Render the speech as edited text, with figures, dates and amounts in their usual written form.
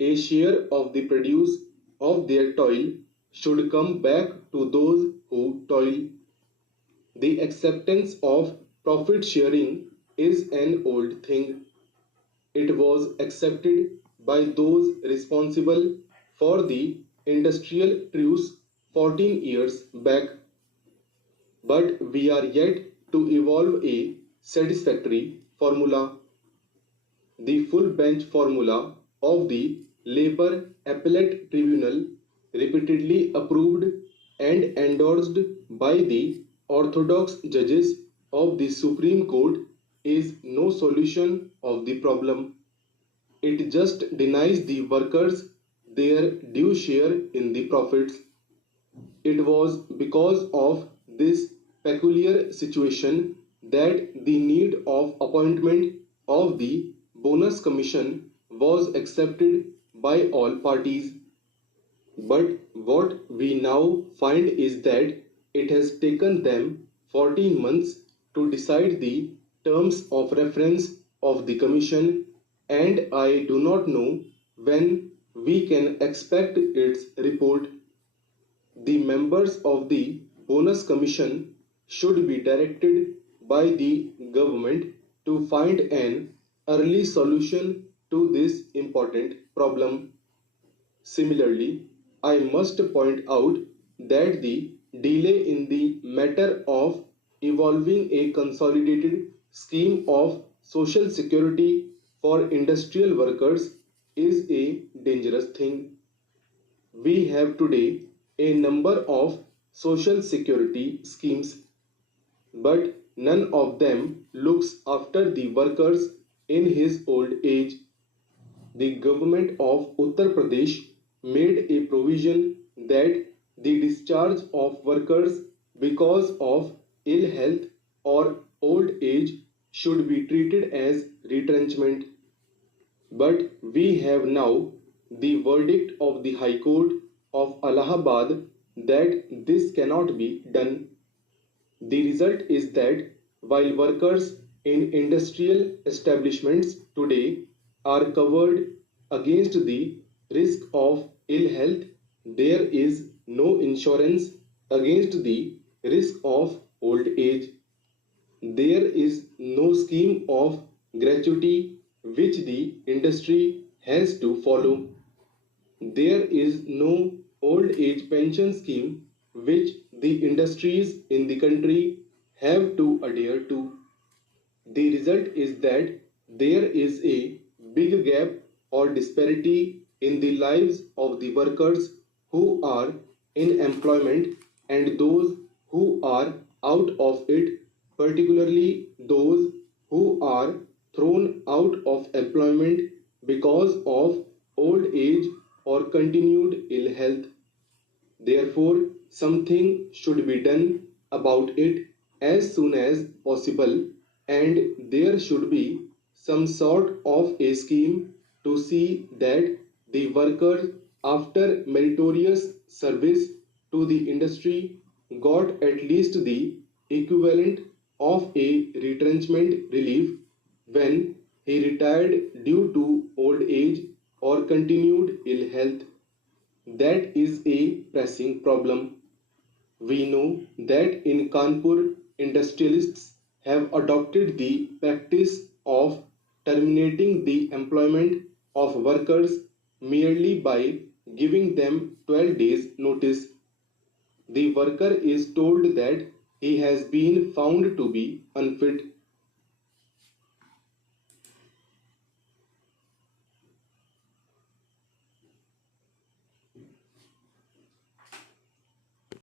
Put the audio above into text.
a share of the produce of their toil should come back to those who toil. The acceptance of profit sharing is an old thing. It was accepted by those responsible for the industrial truce 14 years back, but we are yet to evolve a satisfactory formula. The full bench formula of the Labour Appellate Tribunal, repeatedly approved and endorsed by the orthodox judges of the Supreme Court, is no solution of the problem. It just denies the workers their due share in the profits. It was because of this peculiar situation that the need of appointment of the bonus commission was accepted by all parties. But what we now find is that it has taken them 14 months to decide the terms of reference of the commission, and I do not know when we can expect its report. The members of the bonus commission should be directed by the government to find an early solution to this important problem. Similarly, I must point out that the delay in the matter of evolving a consolidated scheme of social security for industrial workers is a dangerous thing. We have today a number of social security schemes, but none of them looks after the workers in his old age. The government of Uttar Pradesh made a provision that the discharge of workers because of ill health or old age should be treated as retrenchment. But we have now the verdict of the High Court of Allahabad that this cannot be done. The result is that while workers in industrial establishments today are covered against the risk of ill health, there is no insurance against the risk of old age. There is no scheme of gratuity which the industry has to follow. There is no old age pension scheme which the industries in the country have to adhere to. The result is that there is a big gap or disparity in the lives of the workers who are in employment and those who are out of it, particularly those who are thrown out of employment because of old age or continued ill health. Therefore, something should be done about it as soon as possible, and there should be some sort of a scheme to see that the worker, after meritorious service to the industry, got at least the equivalent of a retrenchment relief when he retired due to old age or continued ill health. That is a pressing problem. We know that in Kanpur, industrialists have adopted the practice of terminating the employment of workers merely by giving them 12 days notice. The worker is told that he has been found to be unfit.